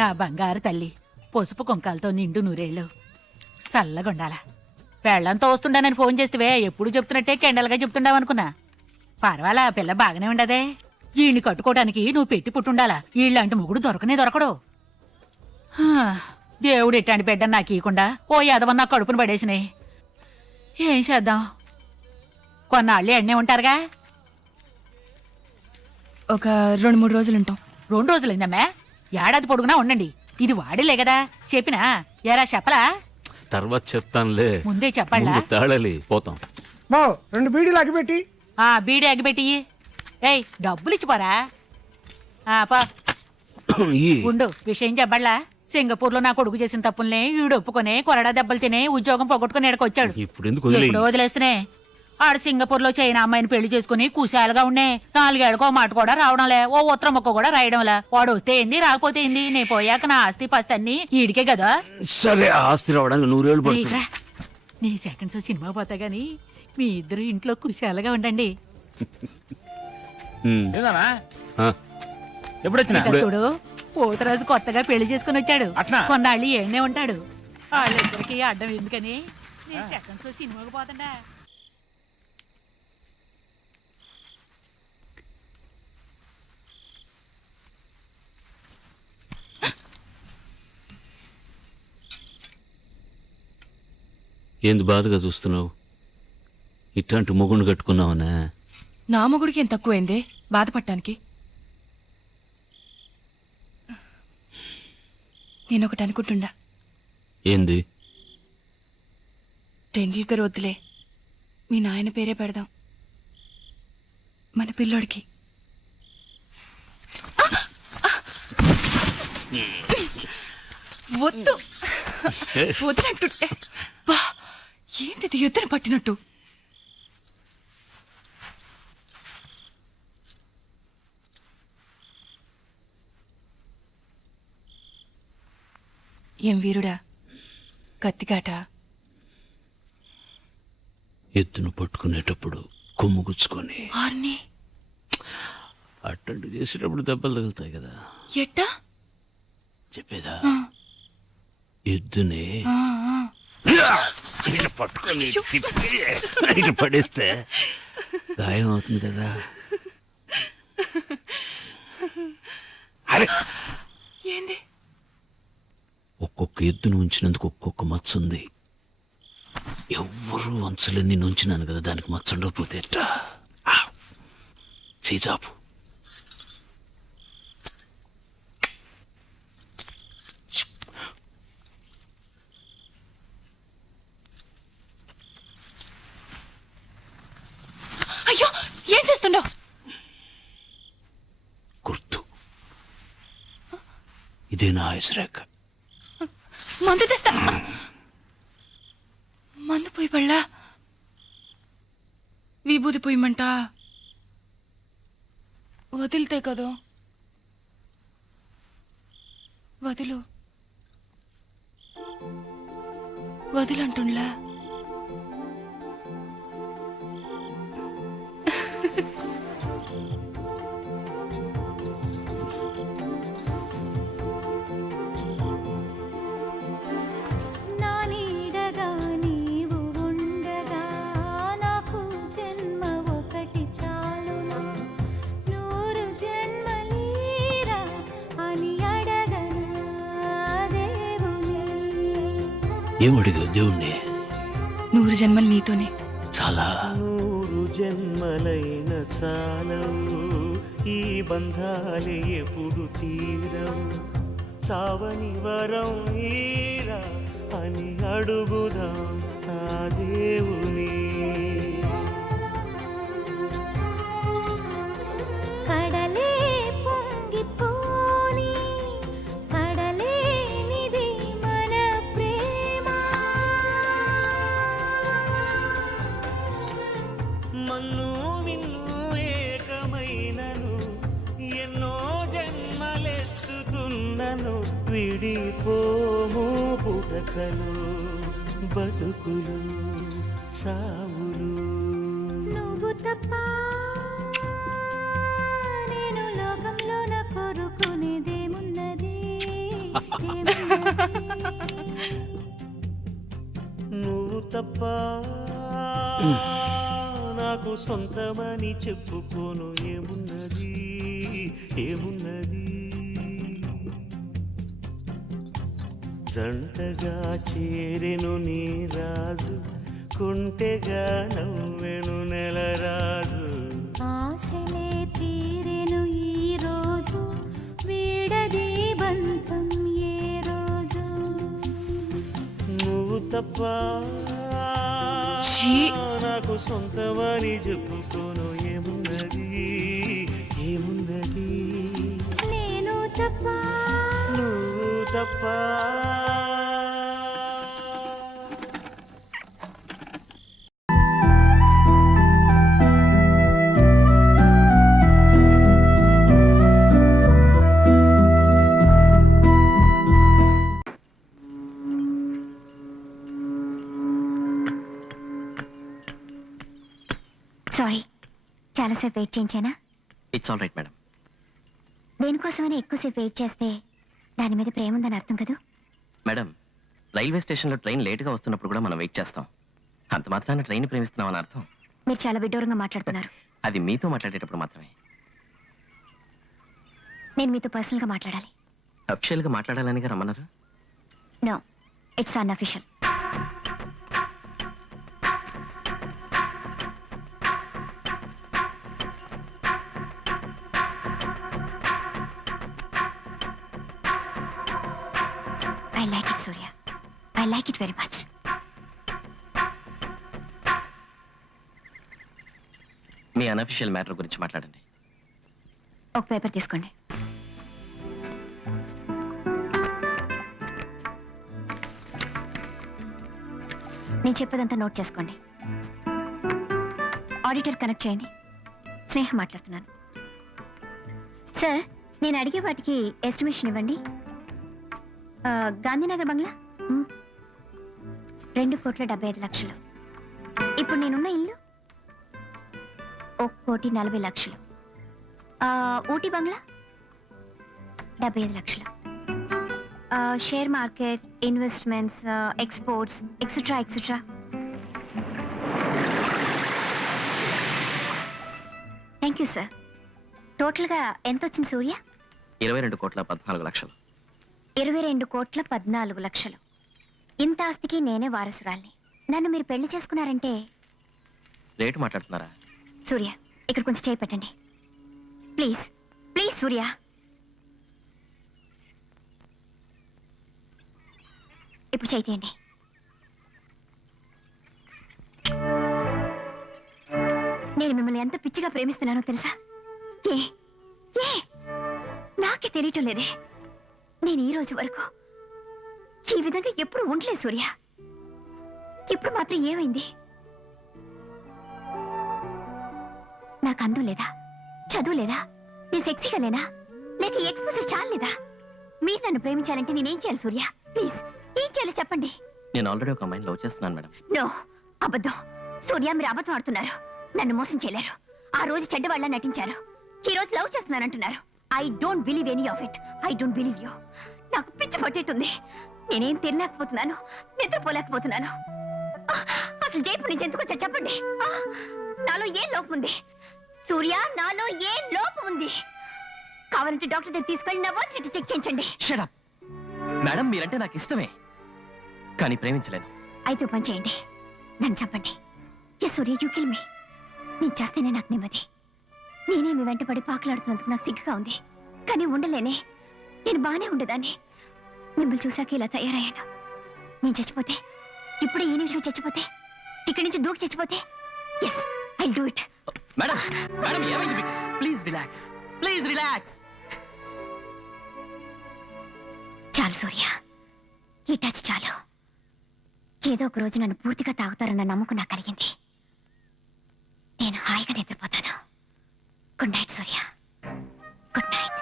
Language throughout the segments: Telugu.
నా బంగారు తల్లి పసుపు కుంకాలతో నిండు నూరేళ్ళు చల్లగుండాల. పెళ్ళంతో వస్తుండానని ఫోన్ చేస్తే ఎప్పుడు చెప్తున్నట్టే కెండలుగా చెప్తుండావనుకున్నా. పర్వాలా పిల్ల బాగానే ఉండదే. ఈయన్ని కట్టుకోవడానికి నువ్వు పెట్టి పుట్టుండాలా. ఈళ్ళంటి మొగుడు దొరకడు. దేవుడు ఎట్టాంటి బిడ్డ నాకు ఇవ్వకుండా ఓ యాదవన్న కడుపును పడేసినాయి. ఏం చేద్దాం, కొన్నాళ్ళు ఎన్నే ఉంటారుగా. ఒక 2-3 రోజులుంటాం. 2 రోజులైందమ్మా, ఏడాది పొడుగునా ఉండండి. ఇది వాడిలే కదా చెప్పినా. ఎరా చెప్పలా? తర్వాత చెప్తానులే, ముందే చెప్పాలా? తాళాలి పోతాం. 2 బీడీలు అగిపెట్టి. బీడి అగిపెట్టి. ఏయ్ డబ్బులు ఇచ్చిపోరా. ఉండు, విషయం చెప్పాలా? సింగపూర్ లో నా కొడుకు చేసిన తప్పుల్ని ఈడు ఒప్పుకొని కొరడా దెబ్బలు తినే ఉద్యోగం పోగొట్టుకుని ఎడకొచ్చాడు. ఇప్పుడు వదిలేస్తేనే ఆడు సింగపూర్ లో చైనా అమ్మాయిని పెళ్లి చేసుకుని కుశాలుగా ఉండే. 4 ఏళ్ళకో మాట కూడా రావడంలే, ఓ ఉత్తరం మొక్క కూడా రాయడంలే. వాడు వస్తే ఏంది, రాకపోతే ఏంది. నేను పోయాక నా ఆస్తి పాస్తి అన్ని ఈడికే కదా. సరే, ఆస్తి రావడానికి 100 ఏళ్ళు పడుతుంది. నీ సెకండ్స్ సినిమా పోతా గానీ మీ ఇద్దరు ఇంట్లో కుశాలుగా ఉండండి. చూడు, పోతరాజు కొత్తగా పెళ్లి చేసుకుని వచ్చాడు. కొన్నాళ్ళు ఏడనే ఉంటాడు. వాళ్ళిద్దరికి అడ్డం ఎందుకని నేను సెకండ్స్ సినిమాకి పోతుండా. ఏంది బాధగా చూస్తున్నావు? ఇట్లాంటి మొగుడు కట్టుకున్నావనా? నా మొగుడికి ఏం తక్కువైందే బాధపడటానికి? నేనొకటి అనుకుంటుండా. ఏంది? టెండూల్కర్ వద్దులే, మీ నాయన పేరే పెడదాం మన పిల్లోడికి. వద్దు వద్దునంటుంటే ఏంటిది ఎద్దున పట్టినట్టు. ఏం వీరుడా, కత్తికాట? ఎత్తును పట్టుకునేటప్పుడు కొమ్ము గుచ్చుకొని ఆర్ని అట్టండి చేసేటప్పుడు దెబ్బలు తగులుతాయి కదా. ఎట్టా చెప్పేదా? ఎద్దునే పట్టుకొని ఇటు పడేస్తే గాయం అవుతుంది కదా. అరే ఏంది? ఒక్కొక్క ఎద్దును ఉంచినందుకు ఒక్కొక్క మచ్చ ఉంది. ఎవ్వరూ వంచలేని నేను ఉంచినాను కదా, దానికి మచ్చ ఉండకపోతే ఎట్టా? చేజాపు. అయ్యో, ఏం చేస్తుండో? గుర్తు, ఇదే నా ఆయుస్రేఖ. మందు తెస్తా. మందు పోయి పళ్ళా, విభూది పోయమంట. వదిలితే కదా. వదిలంటుండ్లా. ఏమడిగా దేవుణ్ణి? 100 జన్మలు నీతోనే. చాలా 100 జన్మలైన చాలవు, ఈ బంధాలే ఎప్పుడు తీరవు. సావని వరం ఈరా అని అడుగుదాం ఆ దేవుని. మన్ను విన్ను ఏకమైనను, ఎన్నో జన్మలెత్తుతున్నను. విడిపోము పుటకలు, బతుకులు, సావులు. నువ్వు తప్ప నేను లోకంలో నా కొరుకునేదేమున్నది. నువ్వు తప్ప నాకు సొంతమని చెప్పుకోను ఏమున్నది ఏమున్నది జంటగా చేరెను నీ రాజు కుంటెగా నవ్వెను నెలరాజు ఆశలే తీరెను ఈ రోజు వీడది బంధం ఏ రోజు నువ్వు తప్ప ఛీ! నాకు సొంతమని చెప్పుకోను ఏమున్నది ఏమున్నది నేను తప్ప నువ్వు తప్ప సారీ చాలాసేపు వెయిట్ చేయించానా ఇట్స్ ఆల్ రైట్ మేడం. దేనికోసమైనా ఎక్కువసేపు వెయిట్ చేస్తే దాని మీద ప్రేమ ఉందని అర్థం కదా మేడం, రైల్వే స్టేషన్లో ట్రైన్ లేటుగా వస్తున్నప్పుడు కూడా మనం వెయిట్ చేస్తాం. అంత మాత్రాన ట్రైన్ ప్రేమిస్తున్నామని అర్థం. మీరు చాలా విడ్డూరంగా మాట్లాడుతున్నారు. అది మీతో మాట్లాడేటప్పుడు మాత్రమే. నేను మీతో పర్సనల్గా మాట్లాడాలి. అఫిషియల్గా మాట్లాడాలని రమ్మన్నారు. No, it's unofficial. I like it, Surya. I like it very much. మీ అన్అఫిషియల్ మ్యాటర్ గురించి మాట్లాడండి. ఒక పేపర్ తీసుకోండి. నేను చెప్పేదంతా నోట్ చేసుకోండి. ఆడిటర్ కనెక్ట్ చేయండి. స్నేహ మాట్లాడుతున్నాను. సార్, నేను అడిగే వాటికి ఎస్టిమేషన్ ఇవ్వండి. గాంధీనగర్ బంగ్లా 2,75,00,000. ఇప్పుడు నేనున్న ఇల్లు 1,40,00,000. ఊటీ బంగ్లా 75,00,000. Share market, investments, exports, etcetera etcetera. Thank you sir. టోటల్గా ఎంత వచ్చింది సూర్య? 22,14,00,000. 22,14,00,000. ఇంత ఆస్తికి నేనే వారసురాల్ని. నన్ను మీరు పెళ్లి చేసుకున్నారంటే రేటు మాట్లాడుతున్నారా? సూర్య, ఇక్కడ కొంచెం చేయి పెట్టండి ప్లీజ్. ప్లీజ్ సూర్య. ఇప్పుడు చేయి తీయండి. నేను మిమ్మల్ని ఎంత పిచ్చిగా ప్రేమిస్తున్నానో తెలుసా? ఏ ఏ నాకే తెలియటం లేదే. నేను ఈ రోజు వరకు ఈ విధంగా ఎప్పుడు ఉండలేదు సూర్య. ఇప్పుడు మాత్రం ఏమైంది? నాకు అందం లేదా? చదువు లేదా? నేను సెక్సీగా లేనా? లేక ఎక్స్పోజర్ చాలేదా? మీరు నన్ను ప్రేమించాలంటే నేనేం చేయాలి సూర్య? ప్లీజ్, ఏం చేయాలి చెప్పండి. నేను ఆల్రెడీ ఒక అమ్మాయిని లవ్ చేస్తున్నాను మేడం. నో, అబద్ధం. సూర్య, మీరు అబద్ధం ఆడుతున్నారు. నన్ను మోసం చేయలేరు. ఆ రోజు చెడ్డవాళ్ళ నటించారు. ఈ రోజు లవ్ చేస్తున్నానంటున్నారు. I don't believe any of it. I don't believe you. నాకు పిచ్చి పట్టేటుంది. నేనేం తినలేకపోతున్నాను, నిద్రపోలేకపోతున్నాను. అసలు జైపూర్ నుంచి ఎందుకు వచ్చా చెప్పండి. నాలో ఏ లోపం ఉంది సూర్య? నాలో ఏ లోపం ఉంది? కావాలంటే డాక్టర్ దగ్గర తీసుకెళ్ళి నా వర్స్ చెక్ చేయించండి. షట్ అప్ మేడం, మీరంటే నాకు ఇష్టమే, కానీ ప్రేమించలేను. అయితే పని చేయండి, నన్ను చెప్పండి. Yes Surya, you kill me. నేను చేస్తేనే నాకు నెమ్మది. నేనే మీ వెంట పడి పాకులాడుతున్నందుకు నాకు సిగ్గుగా ఉంది, కానీ ఉండలేనే. నేను బాగానే ఉండేదాన్ని. మిమ్మల్ని చూశాక ఇలా తయారయ్యాను. నేను చచ్చిపోతే, ఇప్పుడే ఈ నిమిషం చచ్చిపోతే, ఇక్కడి నుంచి దూకి చచ్చిపోతే, yes I do it. Madam madam, ఏమైంది? Please relax, please relax. చాలు సూర్య, ఈ టచ్ చాలు. ఏదో ఒక రోజు నన్ను పూర్తిగా తాగుతారన్న నమ్మకం నాకు కలిగింది. నేను హాయిగా నిద్రపోతాను. గుడ్ నైట్ సూర్య, గుడ్ నైట్.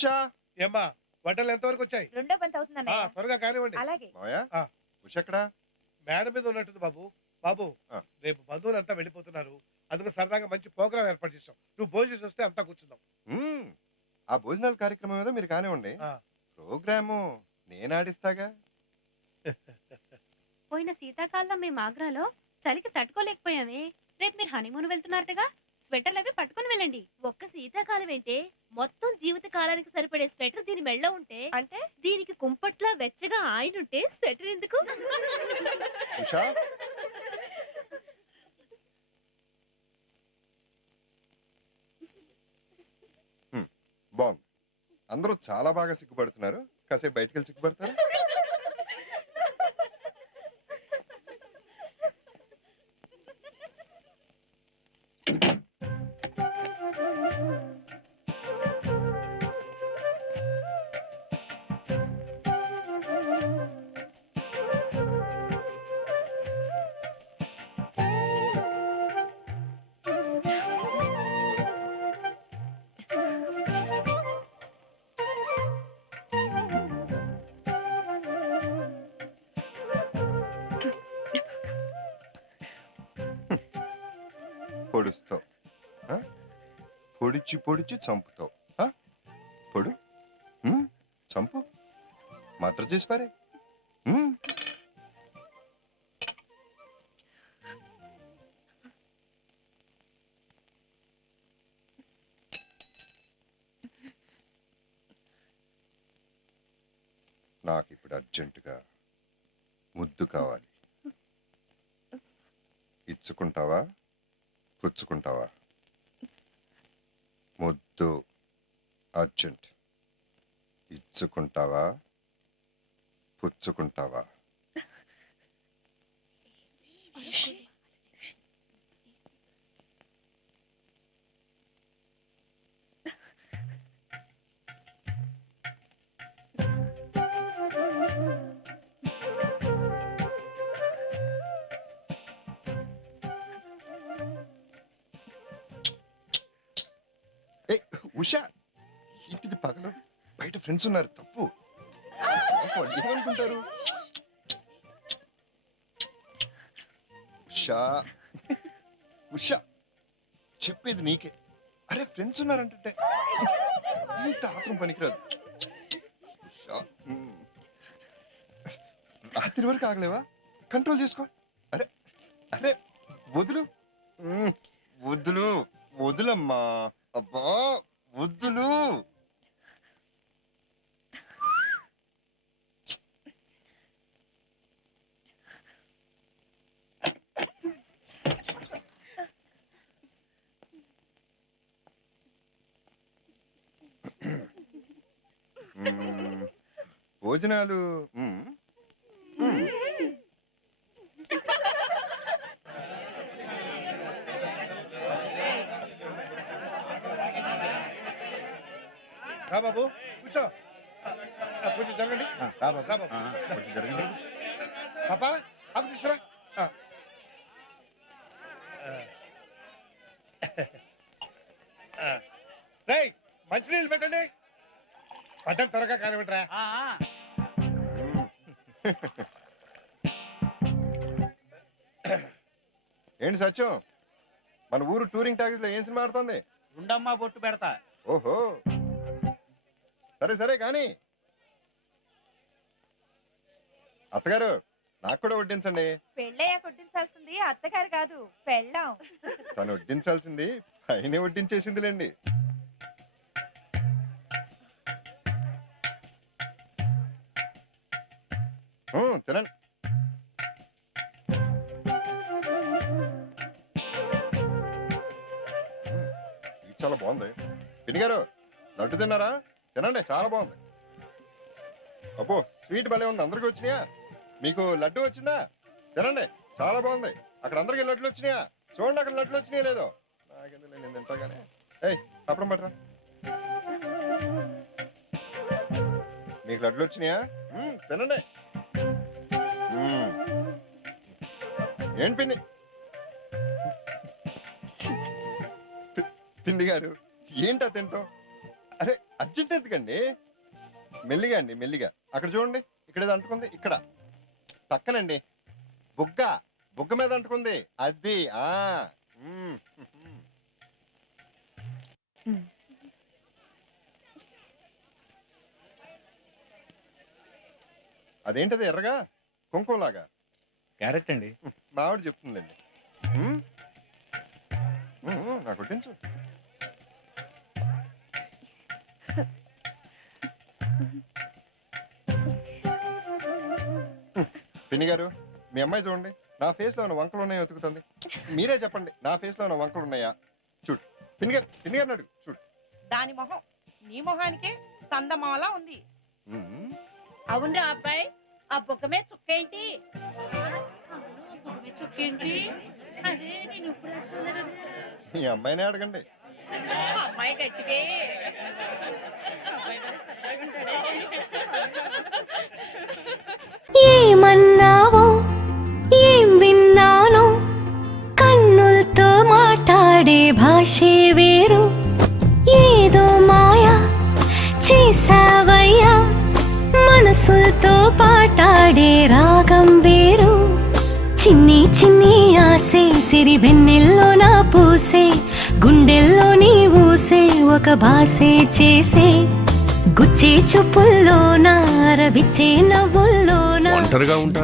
ఉషా ఏమ్మా వంటలు ఎంతవరకు వచ్చాయి? రెండో పంత అవుతుందన్న త్వరగా కానివ్వండి. అలాగే మావయ్య ఆ. ఉష ఎక్కడా? మేడ మీద ఉన్నట్టుంది బాబు. బాబు ఆ. రేపు బంధువులు అంతా వెళ్ళిపోతున్నారు, అందుకు సరదాగా మంచి ప్రోగ్రామ్ ఏర్పాటు చేస్తాం. నువ్వు భోజనం చేసి వస్తే అంతా కూర్చుందాం. మ్మ్. ఆ భోజనాల కార్యక్రమం ఏదో మీరు కానివ్వండి, ఆ. ప్రోగ్రాము నేను ఆడిస్తాగా. పోయిన శీతాకాలంలో మేము ఆగ్రాలో చలికి తట్టుకోలేకపోయామే. రేపు మీరు హనీమూన్ వెళ్తున్నారటగా, స్వెటర్లు అవి పట్టుకుని వెళ్ళండి. ఒక్క శీతాకాలం ఏంటే, మొత్తం జీవిత కాలానికి సరిపడే స్వెటర్ దీని మెళ్ళ ఉంటే, అంటే దీనికి కుంపట్లా వెచ్చగా ఆయనుంటే స్వెటర్ ఎందుకు? ఉషా బాగుంది. అందరూ చాలా బాగా సిగ్గుపడుతున్నారు. కాసేపు బయటికి వెళ్ళి సిగ్గుపడతారా? పొడుస్తావు, ఆ? పొడిచి పొడిచి చంపుతావు. ఆ? పొడు, చంపు, మర్డర్ చేసి పారే. నాకు ఇప్పుడు అర్జెంటుగా ముద్దు కావాలి. ఇచ్చుకుంటావా, పుచ్చుకుంటావా? ముద్దు అర్జెంట్. ఇచ్చుకుంటావా, పుచ్చుకుంటావా? ఏ ఉషా, ఇంటిది పగలు, బయట ఫ్రెండ్స్ ఉన్నారు, తప్పు. వాళ్ళు ఏమనుకుంటారు? ఉషా ఉషా, చెప్పేది నీకే. అరే ఫ్రెండ్స్ ఉన్నారంటే ఈ తాత్రం పనికిరాదు. ఉషా, రాత్రి వరకు ఆగలేవా? కంట్రోల్ చేసుకో. అరే అరే వదులు, వదులు, వదులమ్మా. అబ్బా వద్దులు. భోజనాలు రా బాబు కూర్చో. కొంచెం జరగండి. రా బాబు కొంచెం జరగండి. పాపా ఆకు తీసుకురా. రేయ్ మంచినీళ్ళు పెట్టండి. పద్ధతి త్వరగా కానివ్వండిరా. ఏంటి సత్యం, మన ఊరు టూరింగ్ టాకీస్ లో ఏం సినిమా ఆడుతుంది? ఉండమ్మా బొట్టు పెడతా. ఓహో సరే సరే కానీ అత్తగారు నాకు కూడా వడ్డించండి. పెళ్ళయ్యా కొట్టించాల్సింది అత్తగారు కాదు, పెళ్ళాం. తను వడ్డించాల్సింది పైన వడ్డించేసిందిలేండి. తినండి. ఇది చాలా బాగుంది. పిన్ని గారు లడ్డు తిన్నారా? తినండి, చాలా బాగుంది. అబ్బో స్వీట్ భలే ఉంది. అందరికి వచ్చినాయా? మీకు లడ్డు వచ్చిందా? తినండి, చాలా బాగుంది. అక్కడ అందరికి లడ్లు వచ్చినాయా? చూడండి అక్కడ లడ్లు వచ్చినాయా లేదో. నాకెందుకు, నేను తింటాగానే. ఏయ్ అప్పుడు పట్టరా. మీకు లడ్లు వచ్చినాయా? తినండి. ఏంటి పిన్ని, పిండి గారు ఏంటా తింటాం? అరే అర్జెంట్ ఎందుకండి? మెల్లిగా అండి, మెల్లిగా. అక్కడ చూడండి, ఇక్కడ ఏదో అంటుకుంది. ఇక్కడ పక్కనండి, బుగ్గ బుగ్గ మీద అంటుకుంది. అది అదేంటది ఎర్రగా కుంకుమలాగా? క్యారెట్ అండి. మావిడ చెప్తుందండి. నాకు వడ్డించు. పిన్ని గారు, మీ అమ్మాయి చూడండి, నా ఫేస్ లో ఉన్న వంకలు ఉన్నాయో వెతుకుతుంది. మీరే చెప్పండి, నా ఫేస్ లో ఉన్న వంకలు ఉన్నాయా? చూడు పిన్ని గారు అడుగు. చూడు దాని మొహం నీ మొహానికే సందమాలా ఉంది. అవునరా అబ్బాయి, ఆ బుగ్గమే చుక్కేంటి? చుక్కేంటి? అదే నేను ఇప్పుడు చూడలేదు. మీ అమ్మాయినే అడగండి. అమ్మాయి గట్టిగే. ఏమన్నావో ఏం విన్నానో, కన్నులతో మాట్లాడే భాషే వేరు. ఏదో మాయా చేసావయ్యా, మనసులతో పాటాడే రాగం వేరు. చిన్ని చిన్ని ఆసే సిరి వెన్నెల్లో నా పూసే, గుండెల్లో నీ ఊసే ఒక భాసే చేసే. గుచ్చే చూపుల్లోనా, రవిచ్చే నవ్వుల్లోనా. ఒంటరిగా ఉంటా